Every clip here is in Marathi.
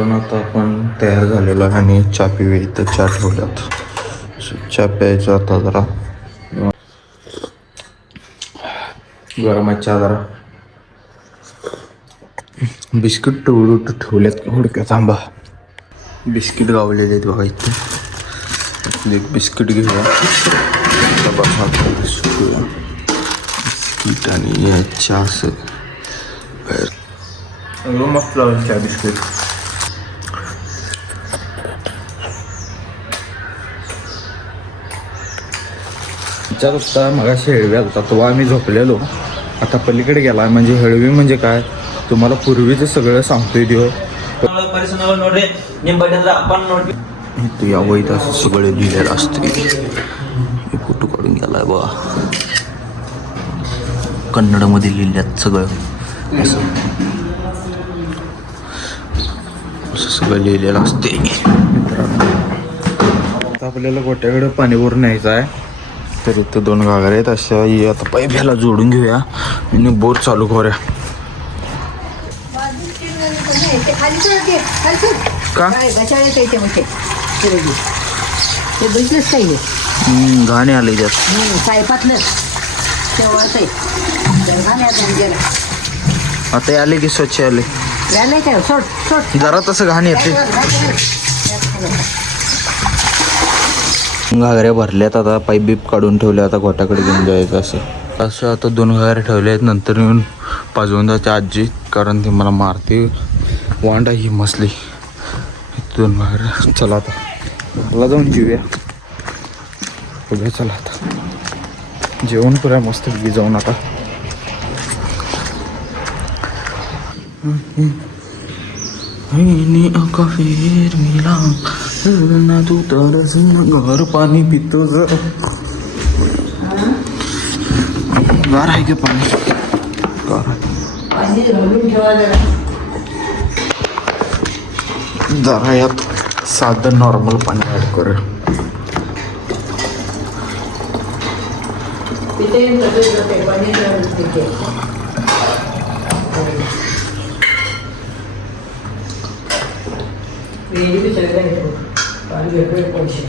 आवरून आता आपण तयार झालेलो आहे आणि चहा पिवे इथं चा ठेवल्यात. चा प्यायचा आता जरा. गरम आहे चहा जरा. बिस्किट टवळून ठेवल्यात. हुडक्या थांबा. बिस्किट गावलेले आहेत बघा इथे. एक बिस्किट घेऊया. बघा बिस्किट आणि या चहा असं. बाहेर. मस्त बिस्किट. विचार होता मगाशी हेळवी होता तेव्हा आम्ही झोपलेलो. आता पलीकडे गेला म्हणजे हेळवी म्हणजे काय? तुम्हाला पूर्वीचं सगळं सांगतोय देव. तू या वहीत असं लिहिलेलं असते मी फोटो काढून गेलाय बा. कन्नडमध्ये लिहिल्यात सगळं. असं. असं सगळं लिहिलेलं असते आपल्याला गोट्याकडे पाणी भरून न्यायचं आहे. तर इथं दोन घागरे आहेत अशा आता पाईप ह्याला जोडून घेऊया आणि बोर चालू करूया. का? घाणे आले त्यात आता आले की स्वच्छ आले जरा तसं घाण येते. घागऱ्या भरल्यात आता पाईप बीप काढून ठेवले आता घोटाकडे घेऊन जायचं असं. असं आता दोन घागऱ्या ठेवले आहेत नंतर येऊन पाजवून जायच्या आजी कारण ती मला मारते. वांडा ही मसली. दोन घागऱ्या. चला आता. मला जाऊन जेऊया. बघूया चला आता. जेवण करूया मस्त जाऊन आता. आईने आका फेर मिला ना तू तरच घर पाणी पितो ज गार आहे की पाणी गार आहे. पाणी घालून ठेवा जरा. जरा यात साधं नॉर्मल पाणी ॲड करूया भेटतोय पैसे.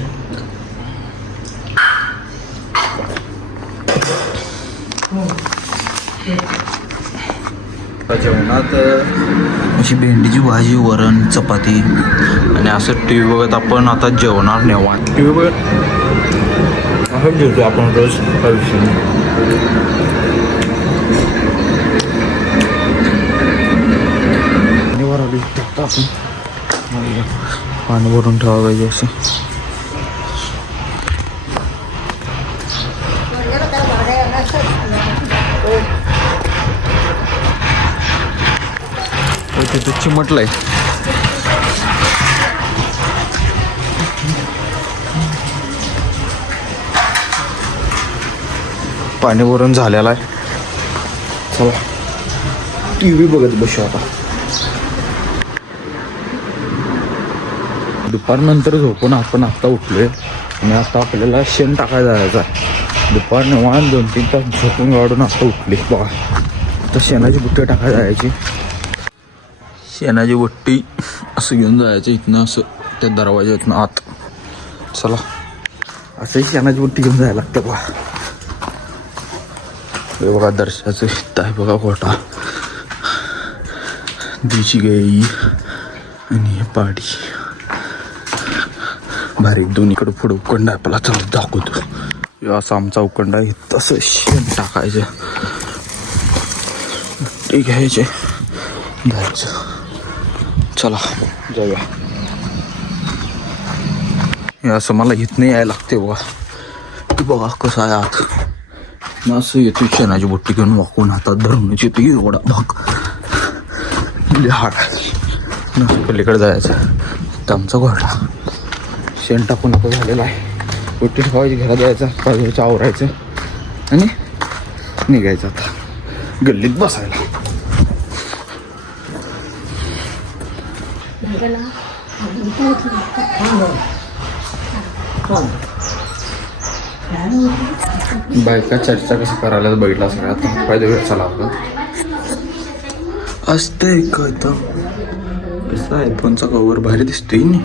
आता जेवणात अशी भेंडीची भाजी वरण चपाती आणि असं टी व्ही बघत आपण आता जेवणार नेवा टी व्ही बघत असं जेवतो आपण रोज नाही. पाणी भरून ठेवा पाहिजे असे हो, तिथे चिमटलंय. पाणी भरून झालेला आहे. चला. टी व्ही बघत बसू आता. दुपारनंतर झोपून आपण आत्ता उठलोय. आणि आता आपल्याला शेण टाकायला जायचं आहे. दुपार निवान दोन तीन तास झोपून काढून आता उठली. बा तर शेणाची बुट्टी टाकायला जायची. शेणाची बुट्टी असं घेऊन जायचं इथनं असं त्या दरवाज्यातनं आत. चला. असंही शेणाची बुट्टी घेऊन जायला लागतं बा हे बघा दर्शाचं हित आहे बघा गोटा दिची गाई आणि पाडी. भारी दोन्हीकडं पुढं उकंड आहे. आपला चला दाखवतो. असा आमचा उकंडा आहे. तसं शेण टाकायचं. ते घ्यायचे. जायचं चला जाऊया. असं मला इथनं यायला लागते बघा. की बघा कसं आहे आत. मग असं येतो शेणाची बोट्टी घेऊन वाकून हातात धरून येतो एवढा भाग. हाड आहे. पलीकडे जायचं. तर आमचा घोडा शेण टाकून आता झालेला आहे. पोटी ठेवायची घरात द्यायचा पाहिजे आवरायचं आणि निघायचं आता. गल्लीत बसायला. बायका चर्चा कसं करायला बघितला सगळ्यात आता फायदा वेळ चला आपला असते कदम कसा आयफोनचा कवर भारी दिसतोय. नी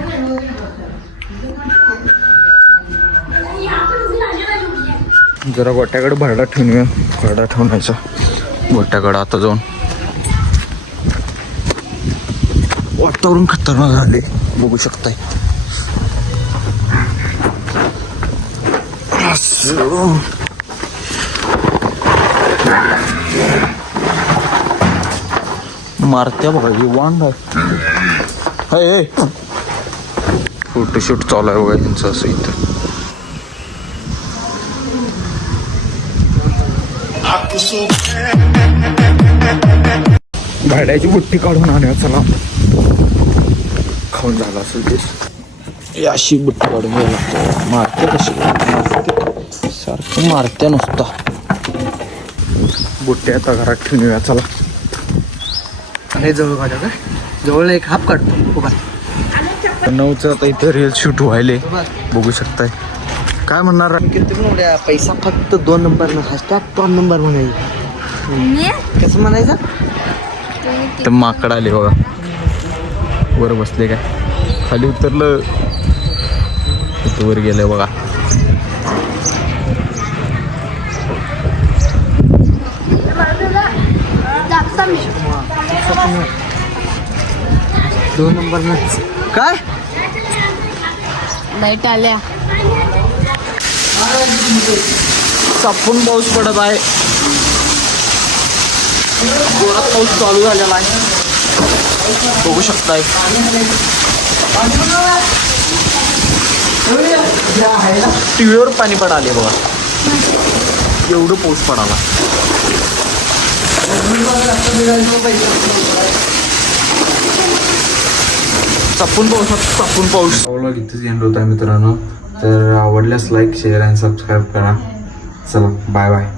जरा गोट्याकडे भरडा ठेवून येऊया भरडा ठेवण्याचा गोट्याकडं आता जाऊन. वातावरण खतरनाक झाले बघू शकताय. असं. मारत्या बघा ही वांड आहे. फोटोशूट चालू आहे बघा त्यांचं असं इथं. भाड्याची बुट्टी काढून आणूया चला. खाऊन झाला असेल ते अशी बुट्टी काढून घ्यायला लागते. मारते कशी? मारते. सारखं मारते नुसता. बुट्टी आता घरात ठेवून येऊया चला. अरे जवळ काढा का जवळ एक हाफ काढतो. उभा नऊचं आता इथं रील शूट व्हायले. बघू शकताय. काय म्हणणार? किती म्हणूया पैसा फक्त दोन नंबर न हॅशटॅग दोन नंबर म्हणायचं कसं म्हणायचं? तर माकड आले बघा. वर बसले काय? खाली उतरलं. वर गेले बघा. दोन नंबर न काय? लाइट आल्या. चापून पाऊस पडत आहे. जोरात पाऊस चालू झालेला आहे. बघू शकताय. टीव्हीवर पाणी पडाले बघा. एवढं पाऊस पडाला. चापून पाऊस चापून पाऊस. इथेच एंड होत आहे मित्रांनो. तर आवडल्यास लाईक शेअर आणि सबस्क्राईब करा. चला बाय बाय